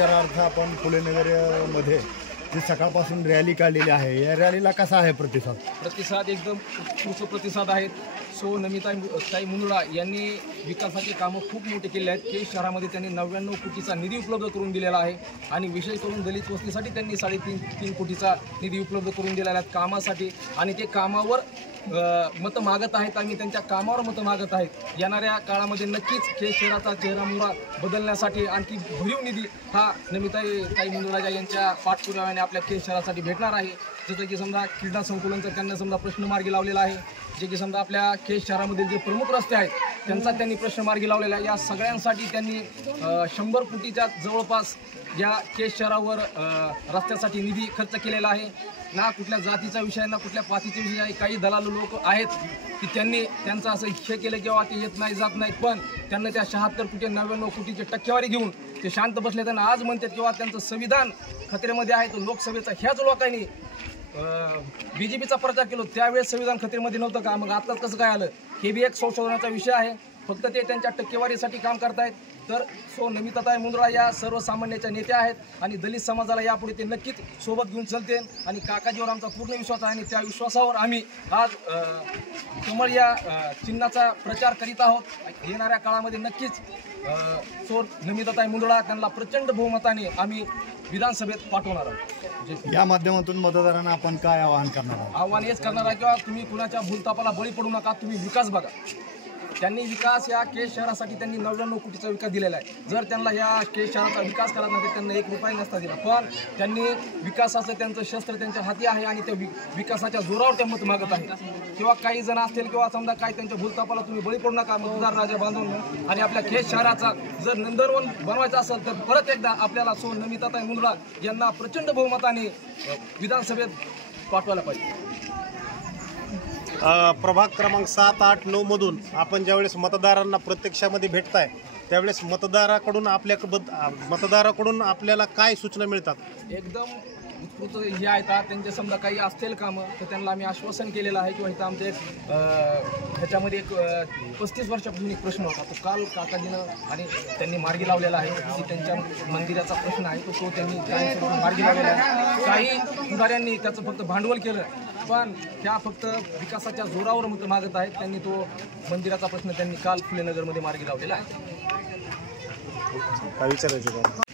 प्रचारार्थ आपण फुलेनगरमध्ये जी सकाळपासून रॅली काढलेली आहे, या रॅलीला कसा आहे प्रतिसाद? प्रतिसाद एकदम उत्कृष्ट प्रतिसाद आहेत. सो नमिताताई मुंदडा यांनी विकासाची कामं खूप मोठी केली आहेत. केज शहरामध्ये त्यांनी 99 कोटीचा निधी उपलब्ध करून दिलेला आहे आणि विशेष करून दलित वस्तीसाठी त्यांनी 3.5 कोटीचा निधी उपलब्ध करून दिलेला आहे कामासाठी. आणि ते कामावर मतं मागत आहेत. आम्ही त्यांच्या कामावर मतं मागत आहेत. येणाऱ्या काळामध्ये नक्कीच केज शहराचा चेहरामोहरा बदलण्यासाठी आणखी भरीव निधी हा नमिताताई मुंदडा यांच्या पाठपुराव्याने आपल्या केज शहरासाठी भेटणार आहे. जसं की समजा क्रीडा संकुलनचा त्यांना समजा प्रश्न मार्गी लावलेला आहे. जे की समजा आपल्या केज शहरामधील जे प्रमुख रस्ते आहेत त्यांचा त्यांनी प्रश्न मार्गी लावलेला आहे. या सगळ्यांसाठी त्यांनी 100 कोटीच्या जवळपास या केज शहरावर रस्त्यासाठी निधी खर्च केलेला आहे. ना कुठल्या जातीचा विषय ना कुठल्या पातीचा विषय आहे. काही दलालू लोक आहेत की त्यांनी त्यांचं असं हे केलं किंवा ते येत नाही जात नाहीत, पण त्यांना त्या 76 कोटी 99 कोटीची टक्केवारी घेऊन ते शांत बसले. त्यांना आज म्हणतात किंवा त्यांचं संविधान खतऱ्यामध्ये आहे. तर लोकसभेचा ह्याच लोकांनी BJPचा प्रचार केला, त्यावेळेस संविधान खतऱ्यामध्ये नव्हतं का? मग आताच कसं काय आलं? हे बी एक संशोधनाचा विषय आहे. फक्त ते त्यांच्या टक्केवारीसाठी काम करतायत. तर सो नमिताताई मुंदडा या सर्वसामान्याच्या नेत्या आहेत आणि दलित समाजाला यापुढे ते नक्कीच सोबत घेऊन चालते. आणि काकाजीवर आमचा पूर्ण विश्वास आहे आणि त्या विश्वासावर आम्ही आज कमळ या चिन्हाचा प्रचार करीत आहोत. येणाऱ्या काळामध्ये नक्कीच सो नमिताताई मुंदडा त्यांना प्रचंड बहुमताने आम्ही विधानसभेत पाठवणार आहोत. या माध्यमातून मतदारांना आपण काय आवाहन करणार आहोत? आव्हान हेच करणार आहे किंवा तुम्ही कुणाच्या भूलतापाला बळी पडू नका. तुम्ही विकास बघा. त्यांनी विकास या केज शहरासाठी त्यांनी 99 कोटीचा विकास दिलेला आहे. जर त्यांना या केज शहराचा विकास करायचा नसेल त्यांना 1 रुपया नसता दिला, पण त्यांनी विकासाचं त्यांचं शस्त्र त्यांच्या हाती आहे आणि त्या विकासाच्या जोरावर ते मत मागत आहेत. किंवा काही जण असतील किंवा समजा काही त्यांच्या भूलतापाला तुम्ही बळी पडू नका. मतदार राजा बांधून आणि आपल्या केज शहराचा जर नंबर 1 बनवायचा असेल तर परत एकदा आपल्याला सो नमिताताई मुंदडा यांना प्रचंड बहुमताने विधानसभेत पाठवायला पाहिजे. प्रभाग क्रमांक 7, 8, 9 मधून आपण ज्यावेळेस मतदारांना प्रत्यक्षामध्ये भेटताय त्यावेळेस मतदाराकडून आपल्याला काय सूचना मिळतात? एकदम उत्कृष्ट हे आहेत. त्यांचे समजा काही असतील कामं तर त्यांना आम्ही आश्वासन केलेलं आहे किंवा इथं आमचे ह्याच्यामध्ये एक 35 वर्षापासून एक प्रश्न होता, तो काल काकाजीनं आणि त्यांनी मार्गी लावलेला आहे. की त्यांच्या मंदिराचा प्रश्न आहे तो त्यांनी मार्गी लावलेला आहे. काही पुढाऱ्यांनी त्याचं फक्त भांडवल केलं, पण त्या फक्त विकासाच्या जोरावर मत मागत आहेत. त्यांनी तो मंदिराचा प्रश्न त्यांनी काल फुलेनगरमध्ये मार्गी लावलेला आहे. काय विचारायचं?